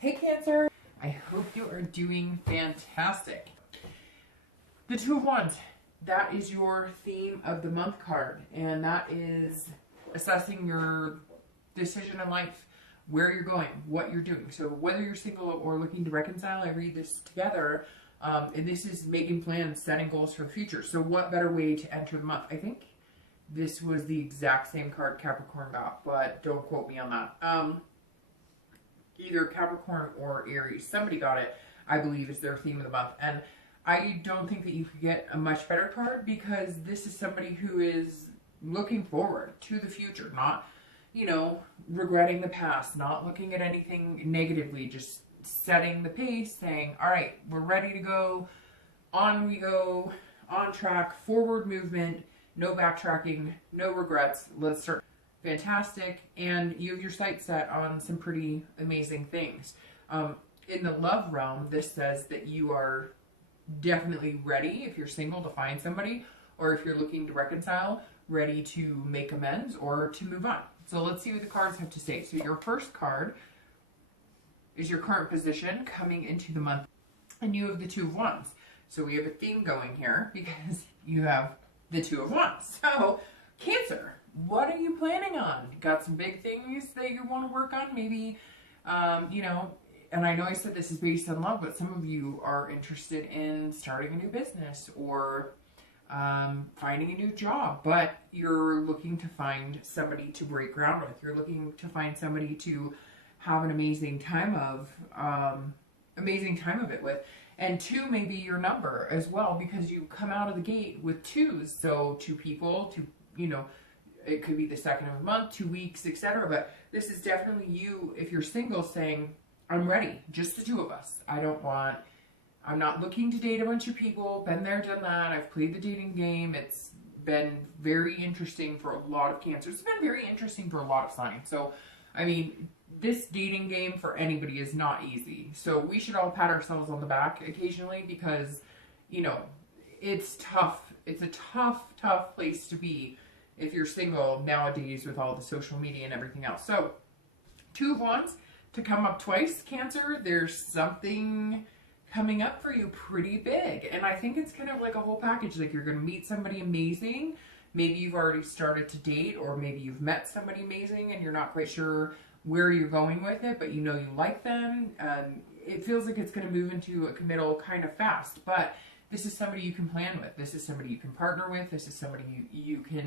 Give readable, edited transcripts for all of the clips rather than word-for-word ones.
Hey Cancer, I hope you are doing fantastic. The Two of Wands, that is your theme of the month card, and that is assessing your decision in life, where you're going, what you're doing. So whether you're single or looking to reconcile, I read this together, and this is making plans, setting goals for the future. So what better way to enter the month? I think this was the exact same card Capricorn got, but don't quote me on that. Either Capricorn or Aries. Somebody got it, I believe, is their theme of the month. And I don't think that you could get a much better card, because this is somebody who is looking forward to the future, not, regretting the past, not looking at anything negatively, just setting the pace, saying, all right, we're ready to go, on we go, on track, forward movement, no backtracking, no regrets, let's start. Fantastic, and you have your sights set on some pretty amazing things. In the love realm, this says that you are definitely ready, if you're single, to find somebody, or if you're looking to reconcile, ready to make amends or to move on. So let's see what the cards have to say. So your first card is your current position coming into the month, and you have the Two of Wands. So we have a theme going here because you have the Two of Wands. So Cancer, what are you planning on? Got some big things that you want to work on? Maybe, and I know I said this is based on love, but some of you are interested in starting a new business or finding a new job, but you're looking to find somebody to break ground with. You're looking to find somebody to have an amazing time of it with. And two may be your number as well, because you come out of the gate with twos. So two people, it could be the second of the month, 2 weeks, etc. But this is definitely you, if you're single, saying, I'm ready, just the two of us. I'm not looking to date a bunch of people, been there, done that. I've played the dating game. It's been very interesting for a lot of Cancers. It's been very interesting for a lot of signs. So, this dating game for anybody is not easy. So we should all pat ourselves on the back occasionally, because, it's tough. It's a tough place to be if you're single nowadays with all the social media and everything else. So, Two of Wands to come up twice, Cancer. There's something coming up for you pretty big. And I think it's kind of like a whole package. Like, you're going to meet somebody amazing. Maybe you've already started to date, or maybe you've met somebody amazing and you're not quite sure where you're going with it, but you like them. It feels like it's going to move into a committal kind of fast. But this is somebody you can plan with. This is somebody you can partner with. This is somebody you can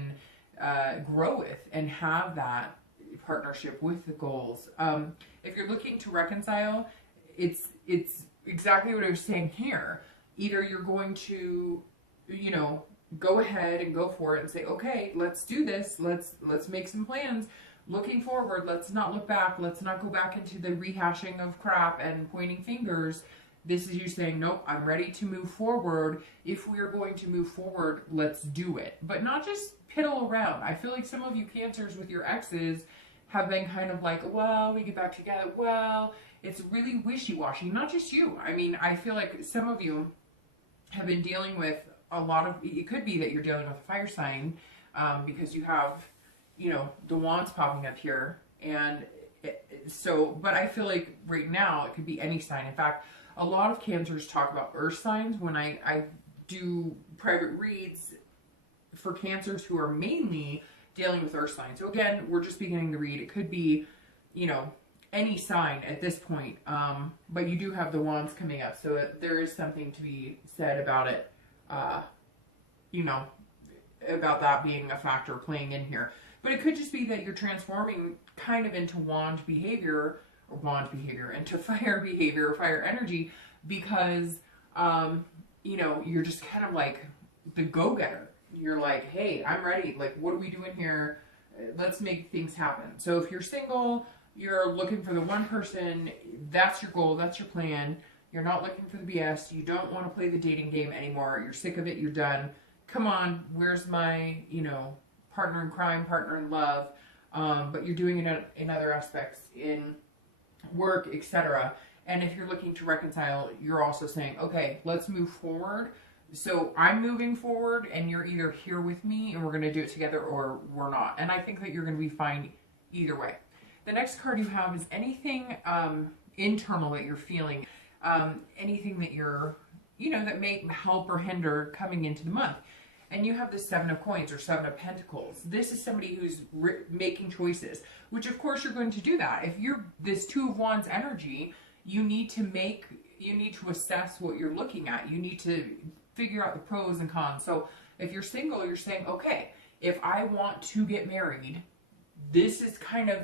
grow with and have that partnership with the goals. If you're looking to reconcile, it's exactly what I was saying here. Either you're going to, go ahead and go for it and say, okay, let's do this. Let's make some plans. Looking forward, let's not look back. Let's not go back into the rehashing of crap and pointing fingers. This is you saying, nope, I'm ready to move forward. If we are going to move forward, let's do it. But not just piddle around. I feel like some of you Cancers with your exes have been kind of like, well, we get back together. Well, it's really wishy-washy. Not just you. I feel like some of you have been dealing with a lot of, it could be that you're dealing with a fire sign, because you have, the Wands popping up here. And but I feel like right now it could be any sign. In fact, a lot of Cancers talk about earth signs when I do private reads for Cancers who are mainly dealing with earth signs. So again, we're just beginning the read. It could be, any sign at this point. But you do have the Wands coming up. So there is something to be said about it, about that being a factor playing in here. But it could just be that you're transforming kind of into into fire behavior or fire energy, because, you're just kind of like the go-getter. You're like, hey, I'm ready. Like, what are we doing here? Let's make things happen. So if you're single, you're looking for the one person, that's your goal, that's your plan. You're not looking for the BS. You don't want to play the dating game anymore. You're sick of it. You're done. Come on, where's my, partner in crime, partner in love? But you're doing it in other aspects, in work, etc. And if you're looking to reconcile, you're also saying, okay, let's move forward. So I'm moving forward, and you're either here with me and we're going to do it together, or we're not. And I think that you're going to be fine either way. The next card you have is anything internal that you're feeling, anything that you're, that may help or hinder coming into the month. And you have the Seven of Coins or Seven of Pentacles. This is somebody who's making choices, which of course you're going to do that. If you're this Two of Wands energy, you need to assess what you're looking at. You need to figure out the pros and cons. So if you're single, you're saying, okay, if I want to get married, this is kind of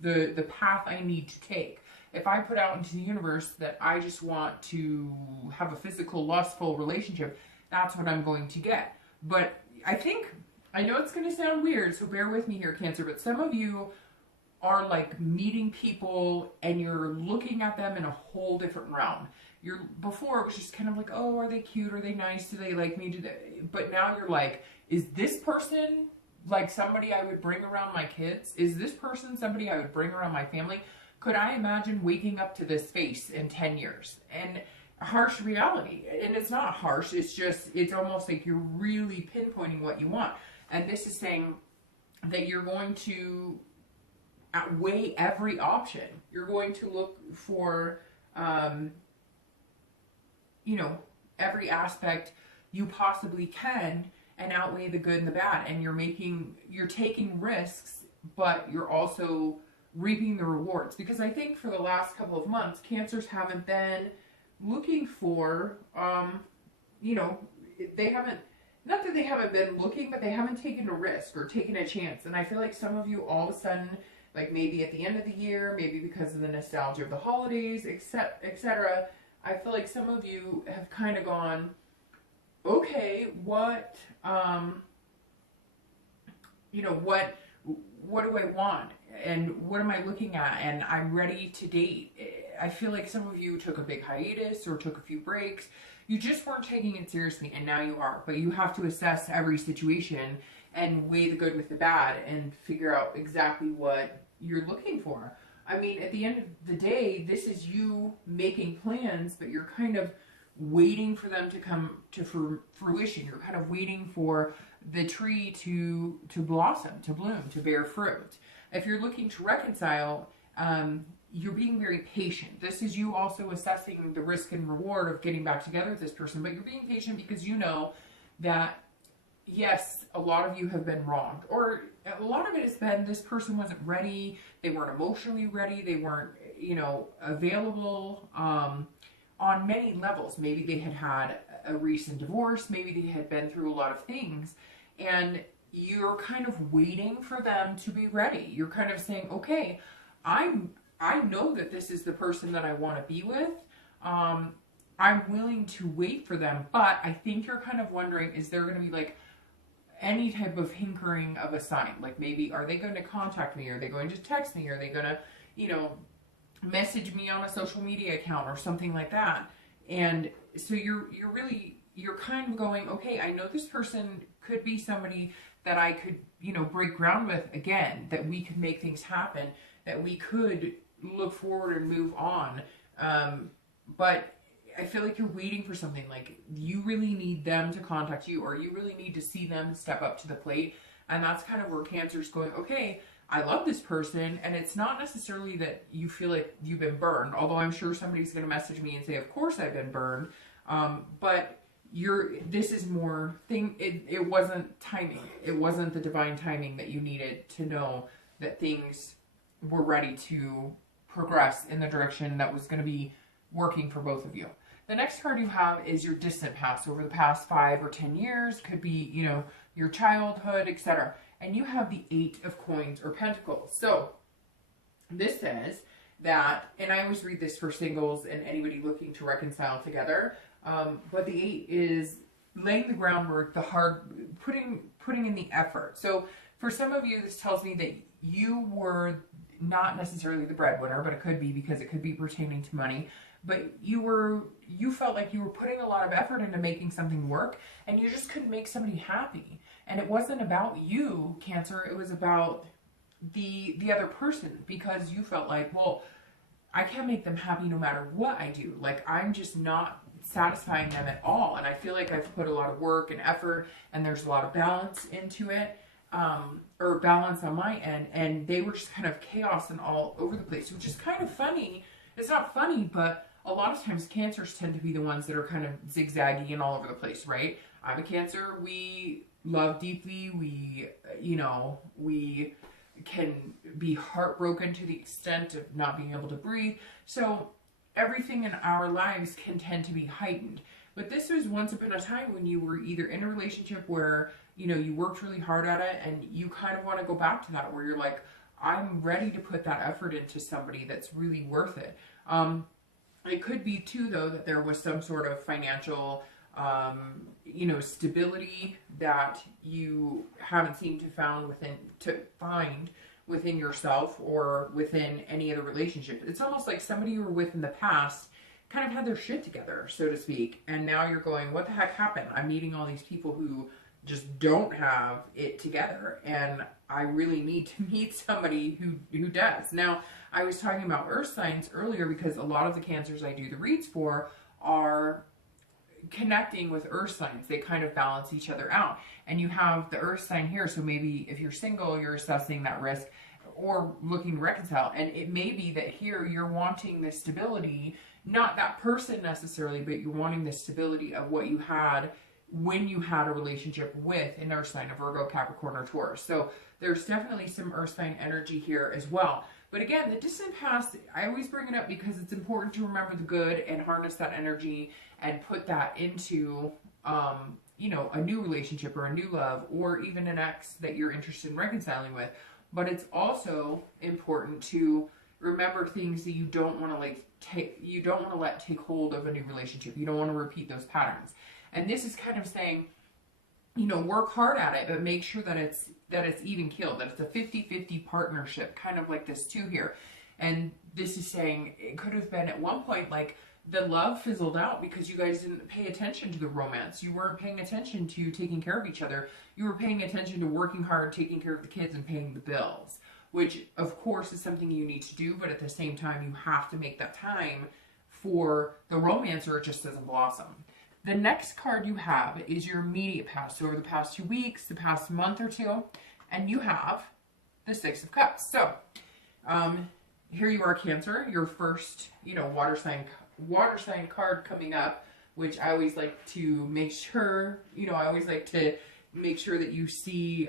the path I need to take. If I put out into the universe that I just want to have a physical, lustful relationship, that's what I'm going to get. But I know it's going to sound weird, so bear with me here, Cancer, but some of you are like meeting people and you're looking at them in a whole different realm. Before it was just kind of like, oh, are they cute? Are they nice? Do they like me? But now you're like, is this person like somebody I would bring around my kids? Is this person somebody I would bring around my family? Could I imagine waking up to this face in 10 years? And harsh reality. And it's not harsh. It's almost like you're really pinpointing what you want. And this is saying that you're going to weigh every option. You're going to look for, every aspect you possibly can and outweigh the good and the bad. And you're taking risks, but you're also reaping the rewards. Because I think for the last couple of months, Cancers haven't been looking for, they haven't, not that they haven't been looking, but they haven't taken a risk or taken a chance. And I feel like some of you all of a sudden, like maybe at the end of the year, maybe because of the nostalgia of the holidays, etc. I feel like some of you have kind of gone, okay, what do I want? And what am I looking at? And I'm ready to date. I feel like some of you took a big hiatus or took a few breaks. You just weren't taking it seriously, and now you are. But you have to assess every situation and weigh the good with the bad and figure out exactly what you're looking for. I mean, at the end of the day, this is you making plans, but you're kind of waiting for them to come to fruition. You're kind of waiting for the tree to blossom, to bloom, to bear fruit. If you're looking to reconcile, you're being very patient. This is you also assessing the risk and reward of getting back together with this person, but you're being patient because you know that, yes, a lot of you have been wronged, or a lot of it has been this person wasn't ready, they weren't emotionally ready, they weren't, available on many levels. Maybe they had a recent divorce, maybe they had been through a lot of things, and you're kind of waiting for them to be ready. You're kind of saying, okay, I know that this is the person that I want to be with. I'm willing to wait for them, but I think you're kind of wondering, is there going to be like any type of hinkering of a sign? Like maybe, are they going to contact me? Are they going to text me? Are they going to, message me on a social media account or something like that? And so you're kind of going, okay, I know this person could be somebody that I could, break ground with again, that we could make things happen, that we could look forward and move on. But I feel like you're waiting for something. Like you really need them to contact you, or you really need to see them step up to the plate. And that's kind of where Cancer's going, okay, I love this person. And it's not necessarily that you feel like you've been burned, although I'm sure somebody's going to message me and say, of course I've been burned. But this is more it wasn't timing. It wasn't the divine timing that you needed to know that things were ready to progress in the direction that was going to be working for both of you. The next card you have is your distant past, over the past 5 or 10 years, could be, your childhood, etc. And you have the 8 of Coins or Pentacles. So this says that, and I always read this for singles and anybody looking to reconcile together, but the 8 is laying the groundwork, the hard, putting in the effort. So for some of you, this tells me that you were not necessarily the breadwinner, but it could be because it could be pertaining to money. But you felt like you were putting a lot of effort into making something work, and you just couldn't make somebody happy. And it wasn't about you, Cancer. It was about the other person, because you felt like, well, I can't make them happy no matter what I do. Like, I'm just not satisfying them at all. And I feel like I've put a lot of work and effort, and there's a lot of balance into it, or balance on my end. And they were just kind of chaos and all over the place, which is kind of funny it's not funny, but a lot of times cancers tend to be the ones that are kind of zigzaggy and all over the place, right? I'm a Cancer. We love deeply. We can be heartbroken to the extent of not being able to breathe. So everything in our lives can tend to be heightened. But this was once upon a time when you were either in a relationship where, you worked really hard at it and you kind of want to go back to that, where you're like, I'm ready to put that effort into somebody that's really worth it. It could be too, though, that there was some sort of financial, stability that you haven't seemed to find within yourself or within any other relationship. It's almost like somebody you were with in the past kind of had their shit together, so to speak, and now you're going, what the heck happened? I'm meeting all these people who just don't have it together, and I really need to meet somebody who does. Now, I was talking about earth signs earlier because a lot of the cancers I do the reads for are connecting with earth signs. They kind of balance each other out. And you have the earth sign here, so maybe if you're single, you're assessing that risk or looking to reconcile. And it may be that here you're wanting the stability, not that person necessarily, but you're wanting the stability of what you had when you had a relationship with an earth sign, a Virgo, Capricorn, or Taurus. So there's definitely some earth sign energy here as well. But again, the distant past, I always bring it up because it's important to remember the good and harness that energy and put that into, a new relationship or a new love, or even an ex that you're interested in reconciling with. But it's also important to remember things that you don't want to let take hold of a new relationship. You don't want to repeat those patterns. And this is kind of saying, work hard at it, but make sure that it's even keeled, that it's a 50-50 partnership, kind of like this too here. And this is saying it could have been at one point like the love fizzled out because you guys didn't pay attention to the romance. You weren't paying attention to taking care of each other. You were paying attention to working hard, taking care of the kids, and paying the bills, which of course is something you need to do, but at the same time you have to make that time for the romance or it just doesn't blossom. The next card you have is your immediate past, so over the past 2 weeks, the past month or two, and you have the Six of Cups. So, here you are, Cancer, your first, water sign card coming up, which I always like to make sure, that you see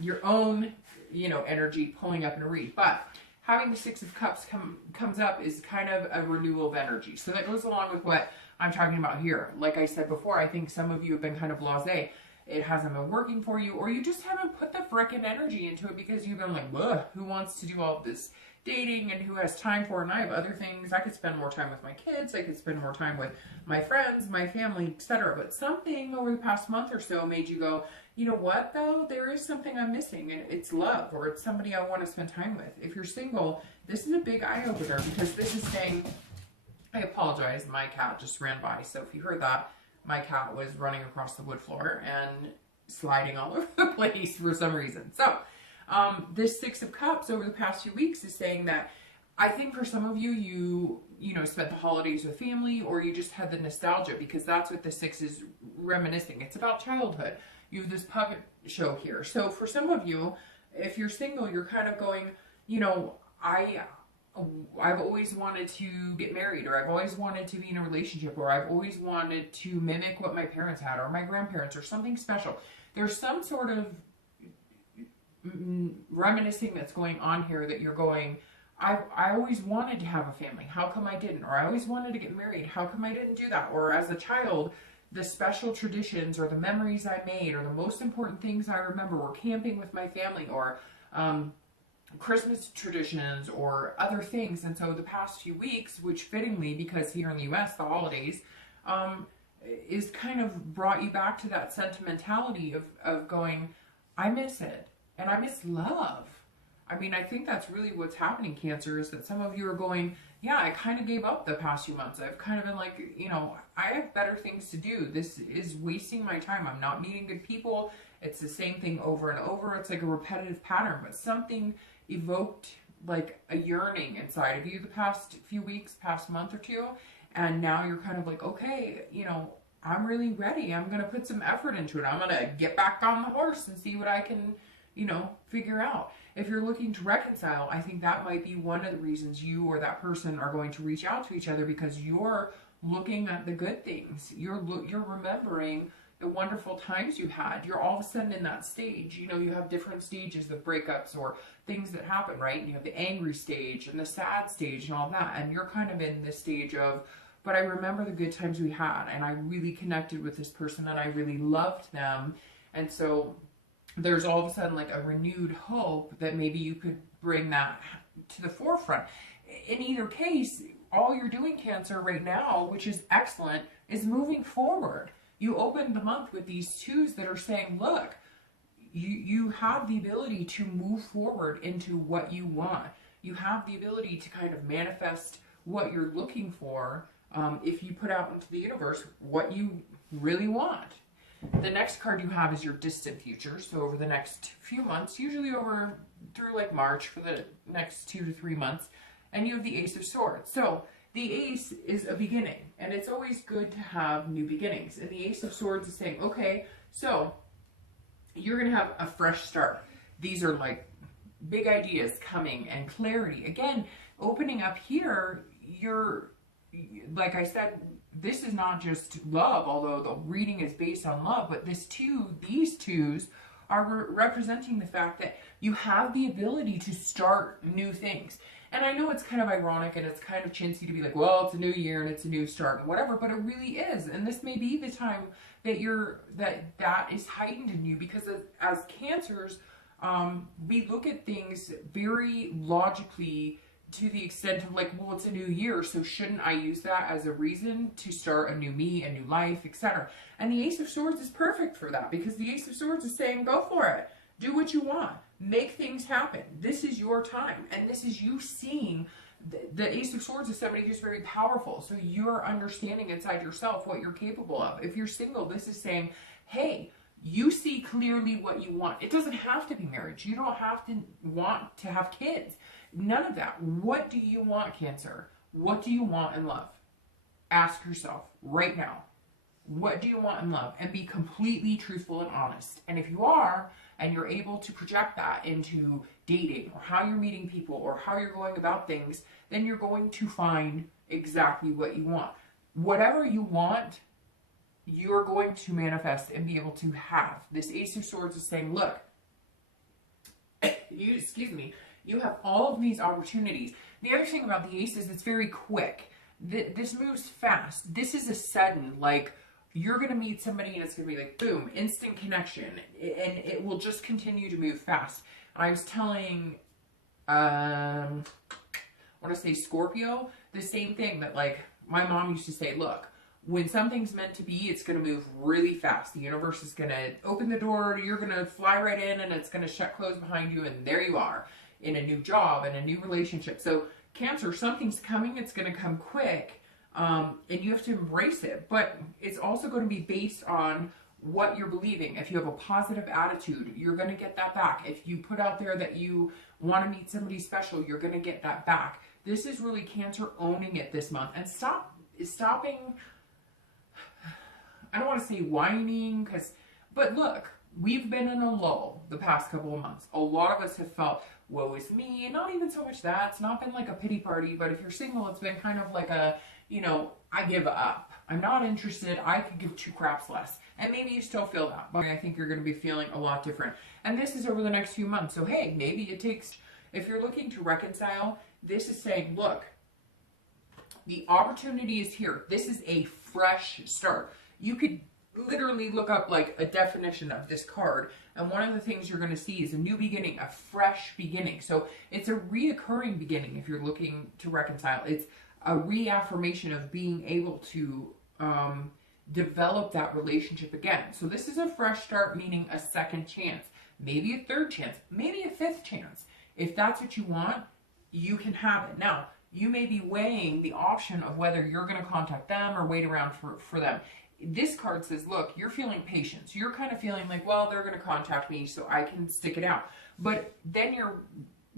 your own, energy pulling up in a read. But having the Six of Cups comes up is kind of a renewal of energy. So that goes along with what I'm talking about here. Like I said before, I think some of you have been kind of blasé. It hasn't been working for you, or you just haven't put the frickin' energy into it because you've been like, who wants to do all this dating and who has time for it? And I have other things. I could spend more time with my kids. I could spend more time with my friends, my family, etc. But something over the past month or so made you go, you know what though? There is something I'm missing, and it's love, or it's somebody I want to spend time with. If you're single, this is a big eye opener because this is saying, I apologize, my cat just ran by. So if you heard that, my cat was running across the wood floor and sliding all over the place for some reason. So this Six of Cups over the past few weeks is saying that I think for some of you, you spent the holidays with family, or you just had the nostalgia, because that's what the Six is reminiscing. It's about childhood. You have this puppet show here. So for some of you, if you're single, you're kind of going, I've always wanted to get married, or I've always wanted to be in a relationship, or I've always wanted to mimic what my parents had, or my grandparents, or something special. There's some sort of reminiscing that's going on here that you're going, I always wanted to have a family. How come I didn't? Or I always wanted to get married. How come I didn't do that? Or as a child, the special traditions or the memories I made or the most important things I remember were camping with my family, or Christmas traditions or other things. And so the past few weeks, which fittingly, because here in the US, the holidays, is kind of brought you back to that sentimentality of going, I miss it. And I miss love. I mean, I think that's really what's happening, Cancer, is that some of you are going, yeah, I kind of gave up the past few months. I've kind of been like, I have better things to do. This is wasting my time. I'm not meeting good people. It's the same thing over and over. It's like a repetitive pattern, but something evoked like a yearning inside of you the past few weeks, past month or two. And now you're kind of like, okay, I'm really ready. I'm going to put some effort into it. I'm going to get back on the horse and see what I can, figure out. if you're looking to reconcile, I think that might be one of the reasons you or that person are going to reach out to each other, because you're looking at the good things. You're remembering the wonderful times you had. You're all of a sudden in that stage. You know, you have different stages of breakups or things that happen, right? And you have the angry stage and the sad stage and all that. And you're kind of in this stage of, but I remember the good times we had, and I really connected with this person, and I really loved them. And so there's all of a sudden like a renewed hope that maybe you could bring that to the forefront. In either case, all you're doing, Cancer, right now, which is excellent, is moving forward. You opened the month with these twos that are saying, look, you have the ability to move forward into what you want. You have the ability to kind of manifest what you're looking for, if you put out into the universe what you really want. The next card you have is your distant future. So over the next few months, usually over through like March for the next 2 to 3 months, and you have the Ace of Swords. So the Ace is a beginning, and it's always good to have new beginnings. And the Ace of Swords is saying, okay, so you're going to have a fresh start. These are like big ideas coming and clarity. Again, opening up here, like I said, this is not just love, although the reading is based on love, but these twos are representing the fact that you have the ability to start new things. And I know it's kind of ironic and it's kind of chintzy to be like, well, it's a new year and it's a new start and whatever, but it really is. And this may be the time that that is heightened in you, because as Cancers, we look at things very logically, to the extent of like, well, it's a new year, so shouldn't I use that as a reason to start a new me, a new life, etc. And the Ace of Swords is perfect for that, because the Ace of Swords is saying, go for it. Do what you want. Make things happen. This is your time. And this is you seeing the Ace of Swords is somebody who's very powerful. So you're understanding inside yourself what you're capable of. If you're single, this is saying, hey, you see clearly what you want. It doesn't have to be marriage. You don't have to want to have kids. None of that. What do you want, Cancer? What do you want in love? Ask yourself right now. What do you want in love? And be completely truthful and honest. And if you are, and you're able to project that into dating or how you're meeting people or how you're going about things, then you're going to find exactly what you want. Whatever you want, you're going to manifest and be able to have. This Ace of Swords is saying, look, you have all of these opportunities. The other thing about the Ace is it's very quick. This moves fast. This is a sudden, like, you're going to meet somebody and it's going to be like, boom, instant connection. And it will just continue to move fast. I was telling, I want to say Scorpio, the same thing that, like, my mom used to say, look, when something's meant to be, it's going to move really fast. The universe is going to open the door, you're going to fly right in, and it's going to shut close behind you, and there you are in a new job and a new relationship. So Cancer, something's coming, it's going to come quick, and you have to embrace it. But it's also going to be based on what you're believing. If you have a positive attitude, you're going to get that back. If you put out there that you want to meet somebody special, you're going to get that back. This is really Cancer owning it this month, and stopping, I don't want to say whining, but look, we've been in a lull the past couple of months. A lot of us have felt, woe is me, and not even so much that. It's not been like a pity party, but if you're single, it's been kind of like a, I give up. I'm not interested. I could give 2 craps less. And maybe you still feel that, but I think you're going to be feeling a lot different. And this is over the next few months. So, hey, maybe it takes, if you're looking to reconcile, this is saying, look, the opportunity is here. This is a fresh start. You could literally look up like a definition of this card, and one of the things you're going to see is a new beginning, a fresh beginning. So it's a reoccurring beginning if you're looking to reconcile. It's a reaffirmation of being able to develop that relationship again. So this is a fresh start, meaning a second chance, maybe a third chance, maybe a 5th chance. If that's what you want, you can have it. Now, you may be weighing the option of whether you're going to contact them or wait around for them. This card says, look, you're feeling patience. You're kind of feeling like, well, they're going to contact me so I can stick it out. But then you're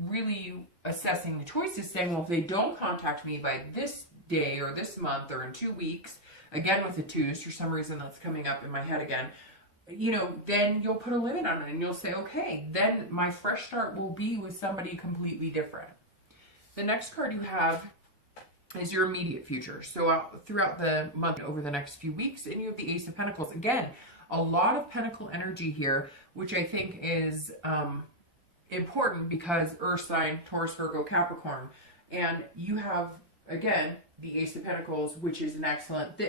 really assessing the choices, saying, well, if they don't contact me by this day or this month or in 2 weeks, again with the 2s, for some reason that's coming up in my head again, then you'll put a limit on it and you'll say, okay, then my fresh start will be with somebody completely different. The next card you have is your immediate future. So throughout the month, over the next few weeks, and you have the Ace of Pentacles. Again, a lot of pentacle energy here, which I think is important because Earth sign, Taurus, Virgo, Capricorn. And you have, again, the Ace of Pentacles, which is an excellent...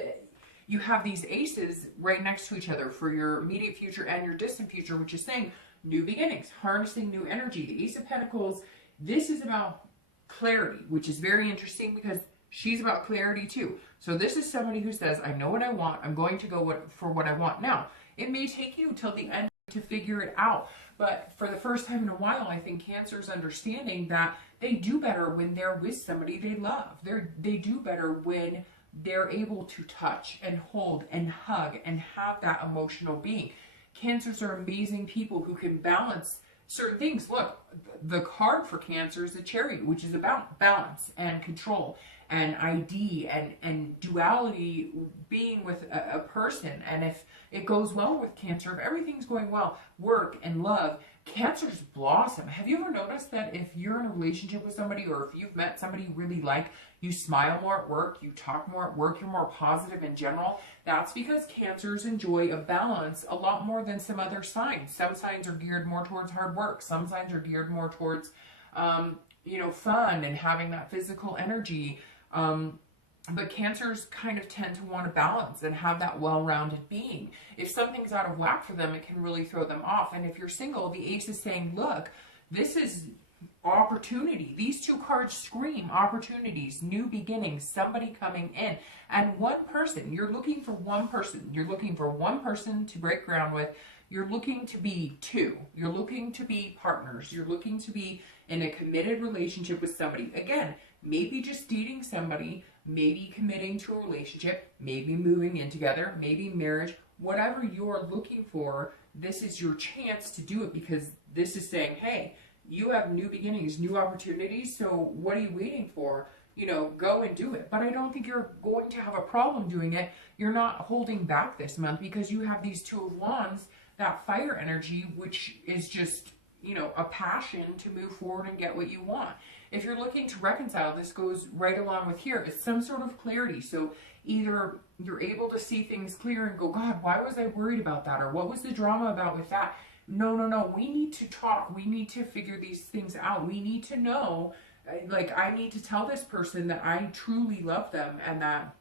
You have these aces right next to each other for your immediate future and your distant future, which is saying new beginnings, harnessing new energy. The Ace of Pentacles, this is about clarity, which is very interesting because she's about clarity too. So this is somebody who says, I know what I want. I'm going to go for what I want. Now, it may take you till the end to figure it out. But for the first time in a while, I think Cancer is understanding that they do better when they're with somebody they love. They do better when they're able to touch and hold and hug and have that emotional being. Cancers are amazing people who can balance certain things. Look, the card for Cancer is the Chariot, which is about balance and control and ID and duality, being with a person. And if it goes well with Cancer, if everything's going well, work and love, Cancers blossom. Have you ever noticed that if you're in a relationship with somebody, or if you've met somebody you really like, you smile more at work, you talk more at work, you're more positive in general? That's because Cancers enjoy a balance a lot more than some other signs. Some signs are geared more towards hard work. Some signs are geared more towards, fun and having that physical energy. But Cancers kind of tend to want to balance and have that well-rounded being. If something's out of whack for them, it can really throw them off. And if you're single, the Ace is saying, look, this is opportunity. These two cards scream opportunities, new beginnings, somebody coming in. And one person, you're looking for one person. You're looking for one person to break ground with. You're looking to be two. You're looking to be partners. You're looking to be in a committed relationship with somebody. Again, maybe just dating somebody, maybe committing to a relationship, maybe moving in together, maybe marriage. Whatever you're looking for, this is your chance to do it, because this is saying, hey, you have new beginnings, new opportunities, so what are you waiting for? Go and do it. But I don't think you're going to have a problem doing it. You're not holding back this month because you have these Two of Wands, that fire energy, which is just, a passion to move forward and get what you want. If you're looking to reconcile, this goes right along with here. It's some sort of clarity. So either you're able to see things clear and go, God, why was I worried about that? Or what was the drama about with that? No. We need to talk. We need to figure these things out. We need to know, I need to tell this person that I truly love them and that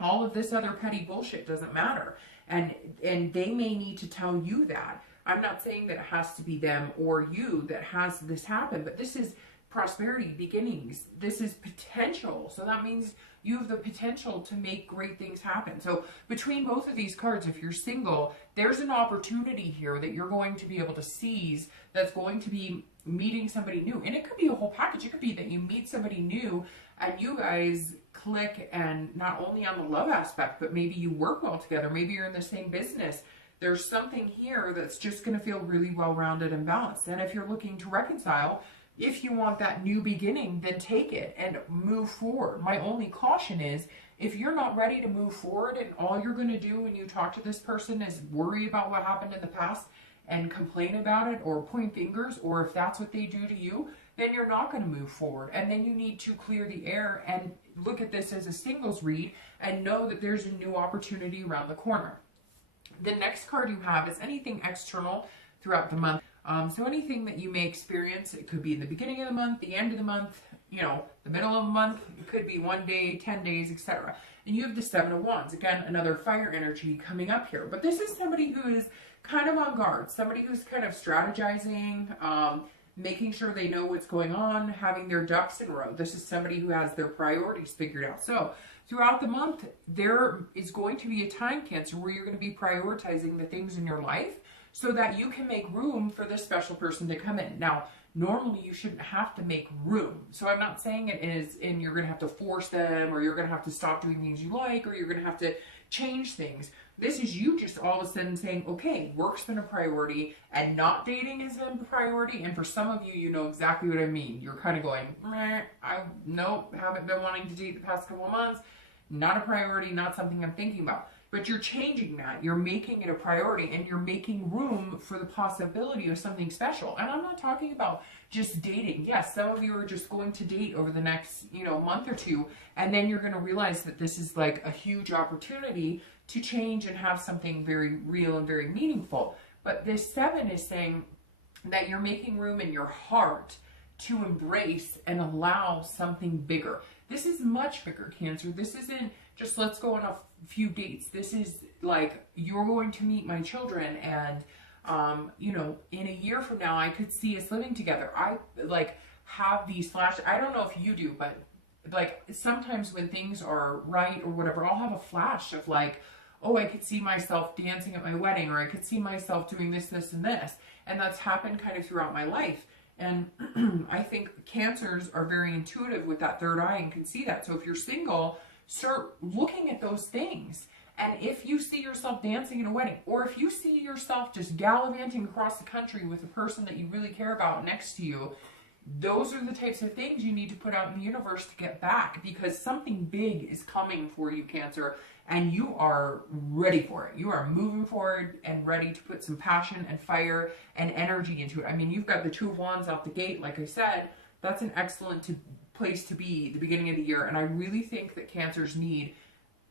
all of this other petty bullshit doesn't matter. And they may need to tell you that. I'm not saying that it has to be them or you that has this happen, but this is prosperity, beginnings. This is potential. So that means you have the potential to make great things happen. So between both of these cards, if you're single, there's an opportunity here that you're going to be able to seize that's going to be meeting somebody new. And it could be a whole package. It could be that you meet somebody new and you guys click, and not only on the love aspect, but maybe you work well together. Maybe you're in the same business. There's something here that's just going to feel really well-rounded and balanced. And if you're looking to reconcile, if you want that new beginning, then take it and move forward. My only caution is, if you're not ready to move forward and all you're going to do when you talk to this person is worry about what happened in the past and complain about it or point fingers, or if that's what they do to you, then you're not going to move forward. And then you need to clear the air and look at this as a singles read and know that there's a new opportunity around the corner. The next card you have is anything external throughout the month. So anything that you may experience, it could be in the beginning of the month, the end of the month, the middle of the month, it could be 1 day, 10 days, etc. And you have the Seven of Wands, again, another fire energy coming up here. But this is somebody who is kind of on guard, somebody who's kind of strategizing, making sure they know what's going on, having their ducks in a row. This is somebody who has their priorities figured out. So throughout the month, there is going to be a time, Cancer, where you're going to be prioritizing the things in your life so that you can make room for this special person to come in. Now, normally you shouldn't have to make room. So I'm not saying it is, and you're going to have to force them, or you're going to have to stop doing things you like, or you're going to have to change things. This is you just all of a sudden saying, okay, work's been a priority and not dating is a priority. And for some of you, you know exactly what I mean. You're kind of going, nope, haven't been wanting to date the past couple of months. Not a priority, not something I'm thinking about. But you're changing that. You're making it a priority, and you're making room for the possibility of something special. And I'm not talking about just dating. Yes, some of you are just going to date over the next, month or two, and then you're going to realize that this is like a huge opportunity to change and have something very real and very meaningful. But this 7 is saying that you're making room in your heart to embrace and allow something bigger. This is much bigger, Cancer. This isn't just let's go on a few dates. This is like, you're going to meet my children, and in a year from now I could see us living together. I like have these flashes. I don't know if you do, but like sometimes when things are right or whatever, I'll have a flash of like, oh, I could see myself dancing at my wedding, or I could see myself doing this, this, and this. And that's happened kind of throughout my life. And I think Cancers are very intuitive with that third eye and can see that. So if you're single, start looking at those things. And if you see yourself dancing at a wedding, or if you see yourself just gallivanting across the country with a person that you really care about next to you, those are the types of things you need to put out in the universe to get back, because something big is coming for you, Cancer, and you are ready for it. You are moving forward and ready to put some passion and fire and energy into it. I mean, you've got the 2 of Wands out the gate. Like I said, that's an excellent place to be the beginning of the year. And I really think that Cancers need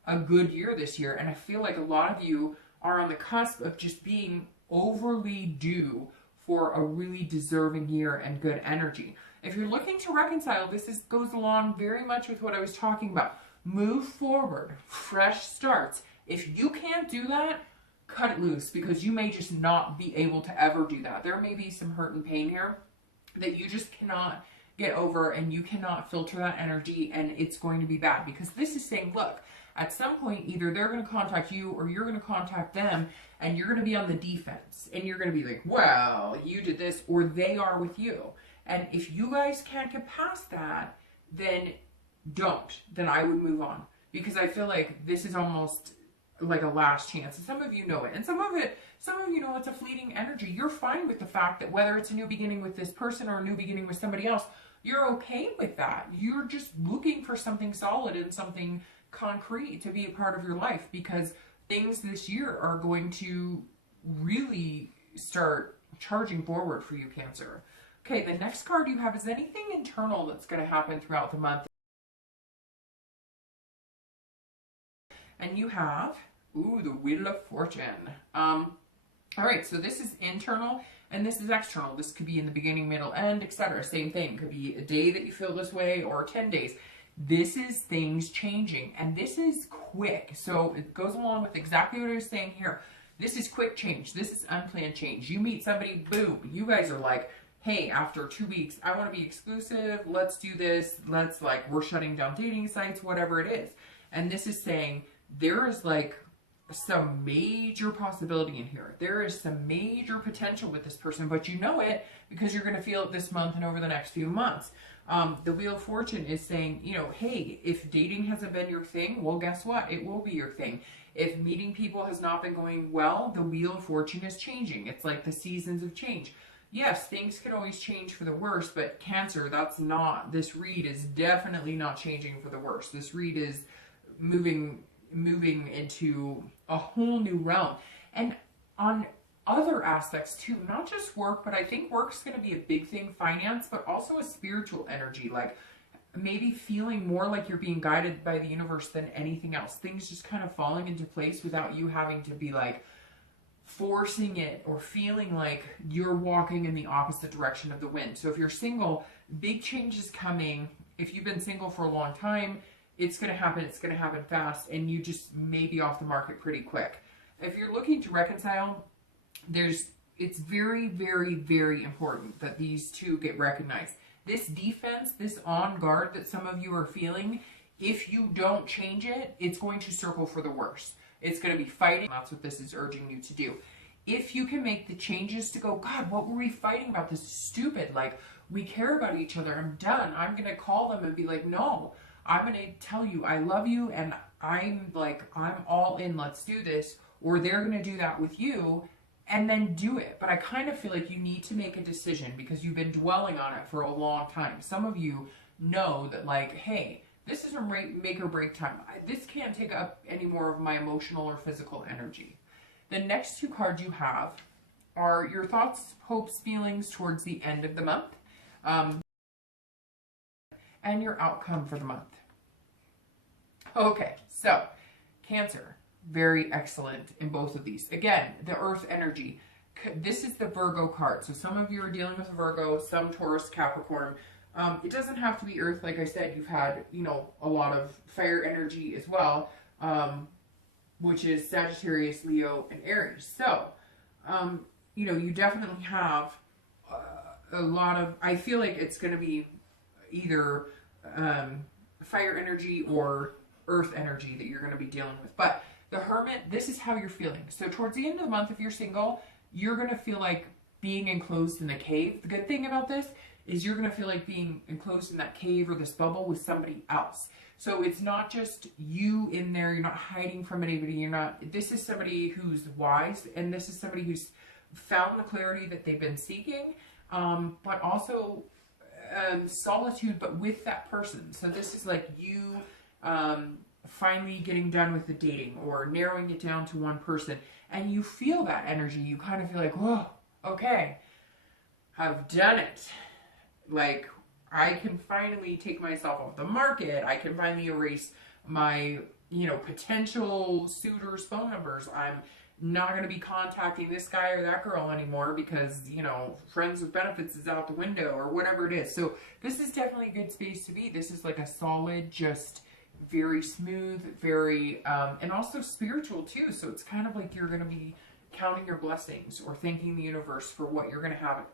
a good year this year. And I feel like a lot of you are on the cusp of just being overly due for a really deserving year and good energy. If you're looking to reconcile, goes along very much with what I was talking about. Move forward, fresh starts. If you can't do that, cut it loose, because you may just not be able to ever do that. There may be some hurt and pain here that you just cannot get over, and you cannot filter that energy, and it's going to be bad, because this is saying, look, at some point, either they're going to contact you or you're going to contact them, and you're going to be on the defense, and you're going to be like, well, you did this, or they are with you. And if you guys can't get past that, then then I would move on, because I feel like this is almost like a last chance. And some of you know it, and some of you know it's a fleeting energy. You're fine with the fact that whether it's a new beginning with this person or a new beginning with somebody else, you're okay with that. You're just looking for something solid and something concrete to be a part of your life, because things this year are going to really start charging forward for you, Cancer. Okay, the next card you have is anything internal that's going to happen throughout the month. And you have, the Wheel of Fortune. All right, so this is internal and this is external. This could be in the beginning, middle, end, etc. Same thing. Could be a day that you feel this way or 10 days. This is things changing, and this is quick. So it goes along with exactly what I was saying here. This is quick change. This is unplanned change. You meet somebody, boom. You guys are like, hey, after 2 weeks, I want to be exclusive. Let's do this. We're shutting down dating sites, whatever it is. And this is saying, there is like some major possibility in here. There is some major potential with this person, but you know it because you're going to feel it this month and over the next few months. The Wheel of Fortune is saying, hey, if dating hasn't been your thing, well, guess what? It will be your thing. If meeting people has not been going well, the Wheel of Fortune is changing. It's like the seasons of change. Yes, things can always change for the worse, but Cancer, this read is definitely not changing for the worse. This read is moving into a whole new realm, and on other aspects too, not just work, but I think work's going to be a big thing, finance, but also a spiritual energy, like maybe feeling more like you're being guided by the universe than anything else. Things just kind of falling into place without you having to be like forcing it or feeling like you're walking in the opposite direction of the wind. So if you're single, big change is coming. If you've been single for a long time, it's going to happen fast, and you just may be off the market pretty quick. If you're looking to reconcile, it's very, very, very important that these two get recognized. This defense, this on guard that some of you are feeling, if you don't change it, it's going to circle for the worse. It's going to be fighting. That's what this is urging you to do. If you can make the changes to go, God, what were we fighting about? This is stupid. Like, we care about each other. I'm done. I'm going to call them and be like, no, I'm going to tell you I love you, and I'm all in, let's do this. Or they're going to do that with you, and then do it. But I kind of feel like you need to make a decision because you've been dwelling on it for a long time. Some of you know that, like, hey, This is a make or break time. This can't take up any more of my emotional or physical energy. The next two cards you have are your thoughts, hopes, feelings towards the end of the month, and your outcome for the month. Okay, so Cancer, very excellent in both of these. Again, the earth energy. This is the Virgo card. So some of you are dealing with Virgo, some Taurus, Capricorn. It doesn't have to be earth. Like I said, you've had, you know, a lot of fire energy as well, which is Sagittarius, Leo, and Aries. So, you know, you definitely have a lot of, I feel like it's going to be either fire energy or earth energy that you're going to be dealing with. But the Hermit, this is how you're feeling. So towards the end of the month, if you're single, you're going to feel like being enclosed in a cave. The good thing about this is you're going to feel like being enclosed in that cave or this bubble with somebody else. So it's not just you in there. You're not hiding from anybody. You're not, this is somebody who's wise, and this is somebody who's found the clarity that they've been seeking, but also solitude, but with that person. So this is like you finally getting done with the dating or narrowing it down to one person, and you feel that energy. You kind of feel like, whoa, okay, I've done it. Like, I can finally take myself off the market. I can finally erase my, you know, potential suitors' phone numbers. I'm not going to be contacting this guy or that girl anymore because, you know, friends with benefits is out the window or whatever it is. So this is definitely a good space to be. This is like a solid, just very smooth, very, and also spiritual too. So it's kind of like you're going to be counting your blessings or thanking the universe for what you're going to have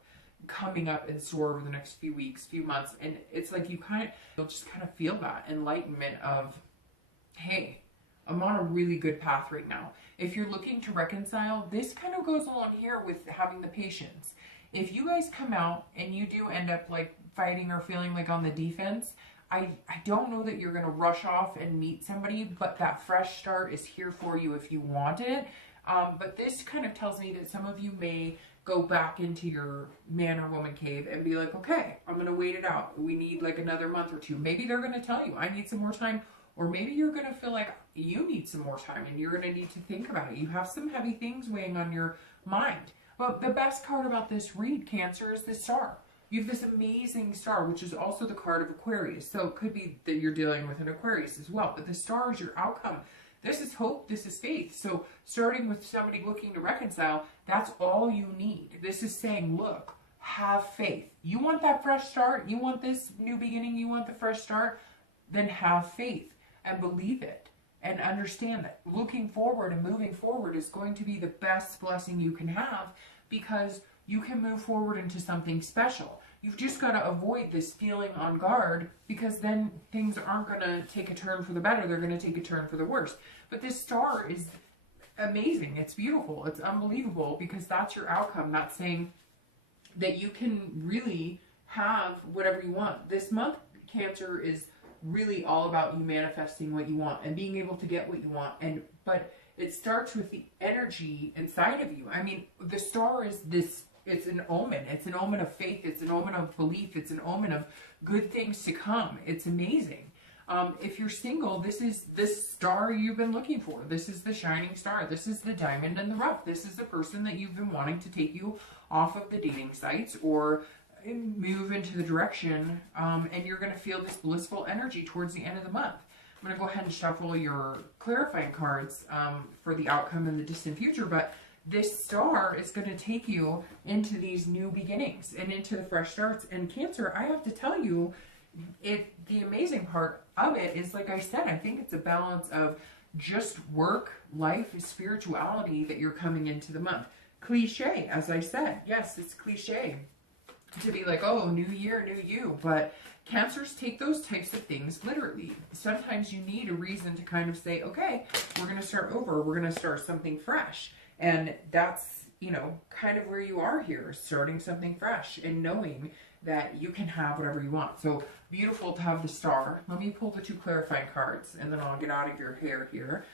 coming up in store over the next few weeks, few months. And it's like you'll just kind of feel that enlightenment of, hey, I'm on a really good path right now. If you're looking to reconcile, this kind of goes along here with having the patience. If you guys come out and you do end up like fighting or feeling like on the defense, I don't know that you're going to rush off and meet somebody, but that fresh start is here for you if you want it. But this kind of tells me that some of you may go back into your man or woman cave and be like, okay, I'm going to wait it out. We need like another month or two. Maybe they're going to tell you, I need some more time. Or maybe you're going to feel like you need some more time and you're going to need to think about it. You have some heavy things weighing on your mind. But the best card about this read, Cancer, is the star. You have this amazing star, which is also the card of Aquarius. So it could be that you're dealing with an Aquarius as well. But the star is your outcome. This is hope. This is faith. So starting with somebody looking to reconcile, that's all you need. This is saying, look, have faith. You want that fresh start? You want this new beginning? You want the fresh start? Then have faith and believe it and understand that looking forward and moving forward is going to be the best blessing you can have, because you can move forward into something special. You've just got to avoid this feeling on guard, because then things aren't going to take a turn for the better. They're going to take a turn for the worse. But this star is amazing. It's beautiful. It's unbelievable, because that's your outcome. That's saying that you can really have whatever you want. This month, Cancer, is really all about you manifesting what you want and being able to get what you want. But it starts with the energy inside of you. I mean, the star is this, it's an omen. It's an omen of faith. It's an omen of belief. It's an omen of good things to come. It's amazing. If you're single, this is this star you've been looking for. This is the shining star. This is the diamond in the rough. This is the person that you've been wanting to take you off of the dating sites or move into the direction, and you're going to feel this blissful energy towards the end of the month. I'm going to go ahead and shuffle your clarifying cards for the outcome in the distant future, but this star is going to take you into these new beginnings and into the fresh starts. And Cancer, I have to tell you, the amazing part of it is, like I said, I think it's a balance of just work, life, spirituality that you're coming into the month. Cliche, as I said. Yes, it's cliche to be like, oh, new year, new you. But Cancers take those types of things literally. Sometimes you need a reason to kind of say, okay, we're going to start over. We're going to start something fresh. And that's, you know, kind of where you are here, starting something fresh and knowing that you can have whatever you want. So beautiful to have the star. Let me pull the two clarifying cards and then I'll get out of your hair here.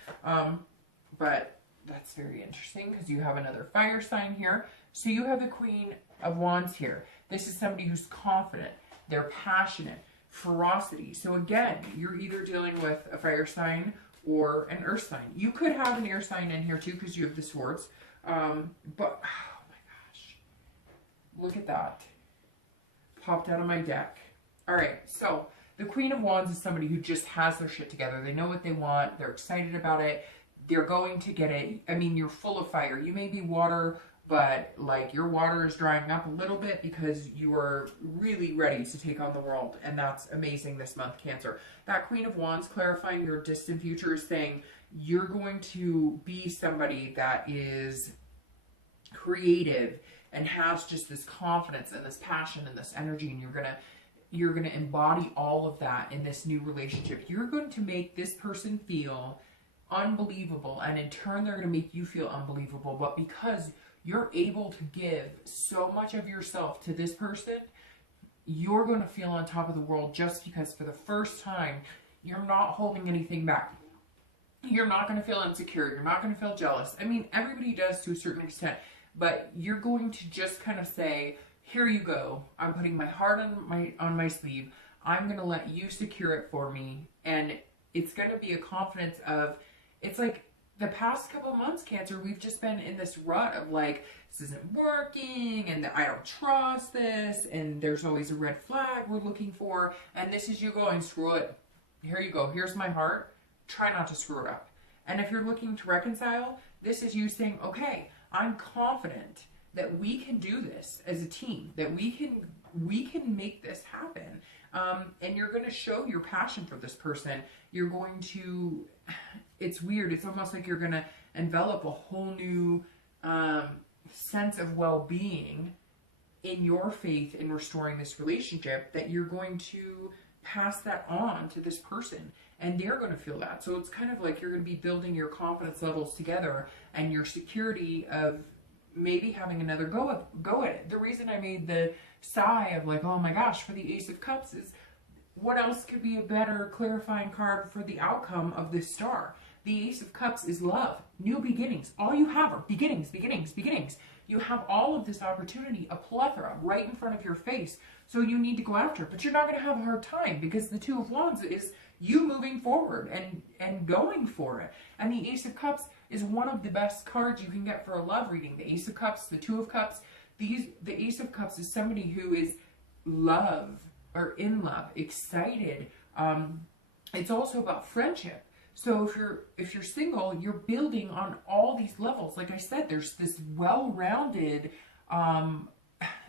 But that's very interesting because you have another fire sign here. So you have the Queen of Wands here. This is somebody who's confident. They're passionate. ferocity. So again, you're either dealing with a fire sign or an earth sign. You could have an air sign in here too because you have the swords. But, oh my gosh. Look at that. Popped out of my deck. All right, so the Queen of Wands is somebody who just has their shit together. They know what they want. They're excited about it. They're going to get it. I mean, you're full of fire. You may be water, but like your water is drying up a little bit because you are really ready to take on the world. And that's amazing this month, Cancer. That Queen of Wands clarifying your distant future is saying you're going to be somebody that is creative and has just this confidence and this passion and this energy, and you're gonna embody all of that in this new relationship. You're going to make this person feel unbelievable, and in turn they're going to make you feel unbelievable. But because you're able to give so much of yourself to this person, you're going to feel on top of the world, just because for the first time you're not holding anything back. You're not going to feel insecure. You're not going to feel jealous. I mean, everybody does to a certain extent, but you're going to just kind of say, here you go. I'm putting my heart on my sleeve. I'm going to let you secure it for me. And it's going to be a confidence of, it's like the past couple of months, Cancer, we've just been in this rut of like, this isn't working, and I don't trust this, and there's always a red flag we're looking for. And this is you going, screw it. Here you go. Here's my heart. Try not to screw it up. And if you're looking to reconcile, this is you saying, okay, I'm confident that we can do this as a team, that we can make this happen. And you're going to show your passion for this person. You're going to, it's weird. It's almost like you're going to envelop a whole new sense of well-being in your faith in restoring this relationship, that you're going to pass that on to this person, and they're going to feel that. So it's kind of like you're going to be building your confidence levels together and your security of maybe having another go at it. The reason I made the sigh of like, oh my gosh, for the Ace of Cups is, what else could be a better clarifying card for the outcome of this star? The Ace of Cups is love, new beginnings. All you have are beginnings, beginnings, beginnings. You have all of this opportunity, a plethora right in front of your face. So you need to go after it, but you're not going to have a hard time, because the Two of Wands is you moving forward and going for it. And the Ace of Cups is one of the best cards you can get for a love reading. The Ace of Cups, the Two of Cups, the Ace of Cups is somebody who is love, or in love, excited. It's also about friendship. So if you're single, you're building on all these levels. Like I said, there's this well-rounded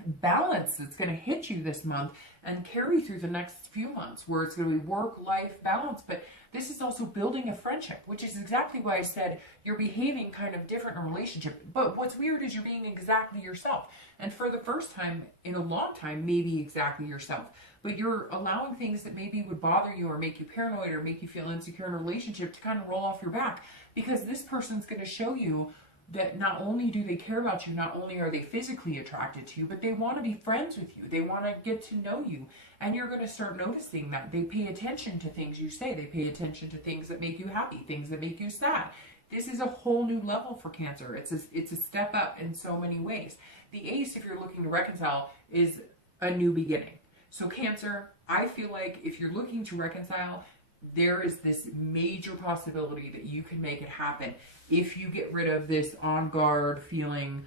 balance that's going to hit you this month and carry through the next few months, where it's going to be work-life balance. But this is also building a friendship, which is exactly why I said you're behaving kind of different in a relationship. But what's weird is you're being exactly yourself. And for the first time in a long time, maybe exactly yourself. But you're allowing things that maybe would bother you or make you paranoid or make you feel insecure in a relationship to kind of roll off your back. Because this person's going to show you that not only do they care about you, not only are they physically attracted to you, but they want to be friends with you. They want to get to know you. And you're going to start noticing that they pay attention to things you say. They pay attention to things that make you happy, things that make you sad. This is a whole new level for Cancer. It's a step up in so many ways. The Ace, if you're looking to reconcile, is a new beginning. So Cancer, I feel like if you're looking to reconcile, there is this major possibility that you can make it happen if you get rid of this on guard feeling,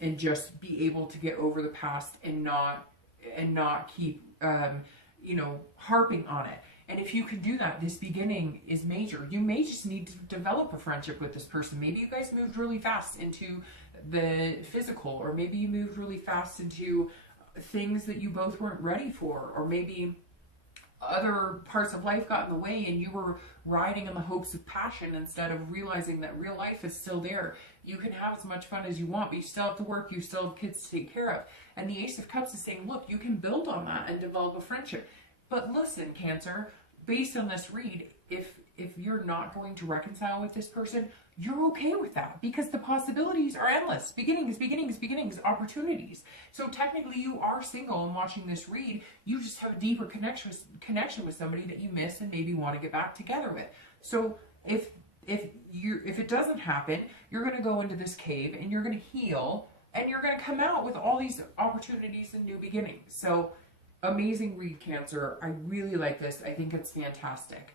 and just be able to get over the past and not keep harping on it. And if you can do that, this beginning is major. You may just need to develop a friendship with this person. Maybe you guys moved really fast into the physical, or maybe you moved really fast into things that you both weren't ready for, or maybe other parts of life got in the way and you were riding on the hopes of passion instead of realizing that real life is still there. You can have as much fun as you want, but you still have to work, you still have kids to take care of. And the Ace of Cups is saying, look, you can build on that and develop a friendship. But listen, Cancer, based on this read, if you're not going to reconcile with this person, you're okay with that, because the possibilities are endless. Beginnings, beginnings, beginnings, opportunities. So technically you are single and watching this read, you just have a deeper connection with somebody that you miss and maybe want to get back together with. So if it doesn't happen, you're going to go into this cave and you're going to heal, and you're going to come out with all these opportunities and new beginnings. So amazing read, Cancer. I really like this. I think it's fantastic.